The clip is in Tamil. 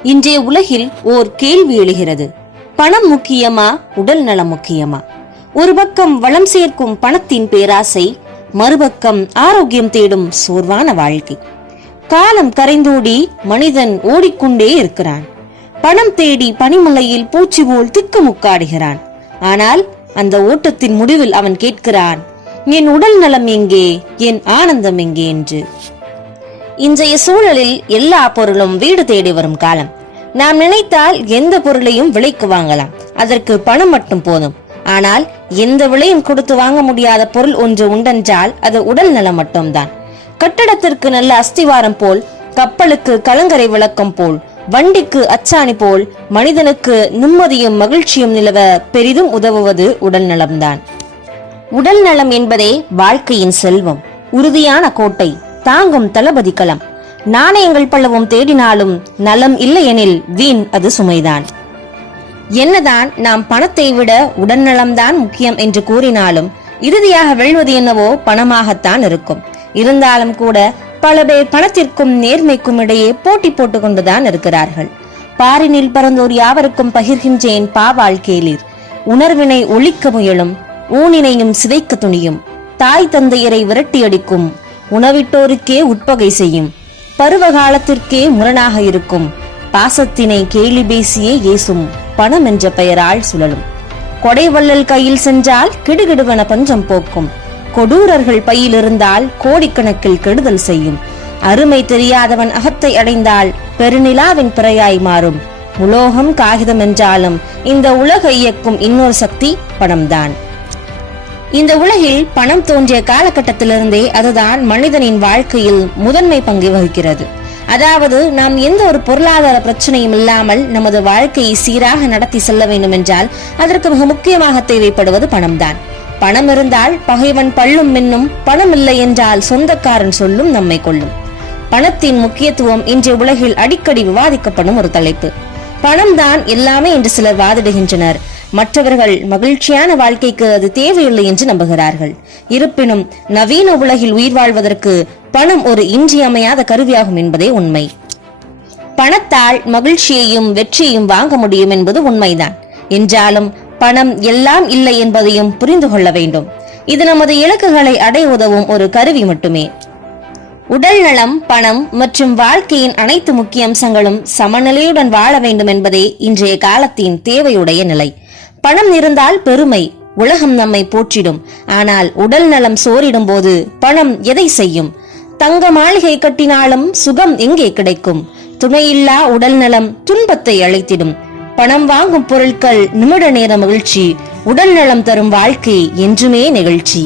இன்றைய உலகில் ஓர் கேள்வி எழுகிறது. பணம் முக்கியமா, உடல் நலம் முக்கியமா? ஒரு பக்கம் வளம் சேர்க்கும் பணத்தின் பேராசை, மறுபக்கம் ஆரோக்கியம் தேடும் சோர்வான வாழ்க்கை. காலம் கரைந்தோடி மனிதன் ஓடிக்கொண்டே இருக்கிறான். பணம் தேடி பனிமலையில் பூச்சி போல் திக்குமுக்காடுகிறான். ஆனால் அந்த ஓட்டத்தின் முடிவில் அவன் கேட்கிறான், என் உடல் நலம் எங்கே, என் ஆனந்தம் எங்கே என்று. இன்றைய சூழலில் எல்லா பொருளும் வீடு தேடி வரும் காலம். நாம் நினைத்தால் எந்த பொருளையும் விலைக்கு வாங்கலாம், அதற்கு பணம் மட்டும் போதும். ஆனால் எந்த விலையும் கொடுத்து வாங்க முடியாத பொருள் ஒன்று உண்டென்றால் அது உடல் நலம் மட்டும்தான். கட்டடத்திற்கு நல்ல அஸ்திவாரம் போல், கப்பலுக்கு கலங்கரை விளக்கம் போல், வண்டிக்கு அச்சாணி போல், மனிதனுக்கு நிம்மதியும் மகிழ்ச்சியும் நிலவ பெரிதும் உதவுவது உடல் நலம்தான். உடல் நலம் என்பதே வாழ்க்கையின் செல்வம், உறுதியான கோட்டை, தாங்கும் தளபதி களம். நாணயங்கள் பலவும் தேடினாலும் நலம் இல்லையெனில் வீண் அது சுமைதான். என்னதான் நாம் பணத்தை விட உடல்நலம்தான் முக்கியம் என்று கூறினாலும் இறுதியாக வெல்வது என்னவோ பணமாகத்தான் இருக்கும். இருந்தாலும் கூட பல பேர் பணத்திற்கும் நேர்மைக்கும் இடையே போட்டி போட்டுக் கொண்டுதான் இருக்கிறார்கள். பாரினில் பறந்தோர் யாவருக்கும் பகிர்கின்றேன் பாவாள் கேளீர். உணர்வினை ஒழிக்க முயலும், ஊனினையும் சிதைக்க துணியும், தாய் தந்தையரை விரட்டி அடிக்கும், உணவிட்டோருக்கே உட்பகை செய்யும், பருவ காலத்திற்கே முரணாக இருக்கும், பாசத்தினை கேலி பேசியே ஏசும், பணம் என்ற பெயரால் சுழலும். கொடைவள்ளல் கையில் சென்றால் கிடுகிடுவன பஞ்சம் போக்கும், கொடூரர்கள் பையில் இருந்தால் கோடிக்கணக்கில் கெடுதல் செய்யும். அருமை தெரியாதவன் அகத்தை அடைந்தால் பெருநிலாவின் பிறையாய் மாறும். உலோகம் காகிதம் என்றாலும் இந்த உலக இயக்கும் இன்னொரு சக்தி பணம்தான். இந்த உலகில் பணம் தோன்றிய காலகட்டத்திலிருந்தே அதுதான் மனிதனின் வாழ்க்கையில் முதன்மை பங்கு வகிக்கிறது. அதாவது நாம் எந்த ஒரு பொருளாதார பிரச்சனையும் இல்லாமல் நமது வாழ்க்கையை சீராக நடத்தி செல்ல வேண்டும் என்றால் அதற்கு மிக முக்கியமாக தேவைப்படுவது பணம்தான். பணம் இருந்தால் பகைவன் பள்ளும் மின்னும், பணம் இல்லை என்றால் சொந்தக்காரன் சொல்லும் நம்மை கொள்ளும். பணத்தின் முக்கியத்துவம் இன்றைய உலகில் அடிக்கடி விவாதிக்கப்படும் ஒரு தலைப்பு. பணம்தான் எல்லாமே என்று சிலர் வாதிடுகின்றனர். மற்றவர்கள் மகிழ்ச்சியான வாழ்க்கைக்கு அது தேவையில்லை என்று நம்புகிறார்கள். இருப்பினும் நவீன உலகில் உயிர் வாழ்வதற்கு பணம் ஒரு இன்றியமையாத கருவியாகும் என்பதே உண்மை. பணத்தால் மகிழ்ச்சியையும் வெற்றியையும் வாங்க முடியும் என்பது உண்மைதான். என்றாலும் பணம் எல்லாம் இல்லை என்பதையும் புரிந்து கொள்ள வேண்டும். இது நமது இலக்குகளை அடைய உதவும் ஒரு கருவி மட்டுமே. உடல் நலம், பணம் மற்றும் வாழ்க்கையின் அனைத்து முக்கிய அம்சங்களும் சமநிலையுடன் வாழ வேண்டும் என்பதே இன்றைய காலத்தின் தேவையுடைய நிலை. பணம் இருந்தால் பெருமை, உலகம் நம்மை போற்றிடும். ஆனால் உடல் நலம் சோரிடும் போது பணம் எதை செய்யும்? தங்க மாளிகை கட்டினாலும் சுகம் எங்கே கிடைக்கும்? துணையில்லா உடல் நலம் துன்பத்தை அழைத்திடும். பணம் வாங்கும் பொருட்கள் நிமிட நேர மகிழ்ச்சி, உடல் நலம் தரும் வாழ்க்கை என்றுமே நிகழ்ச்சி.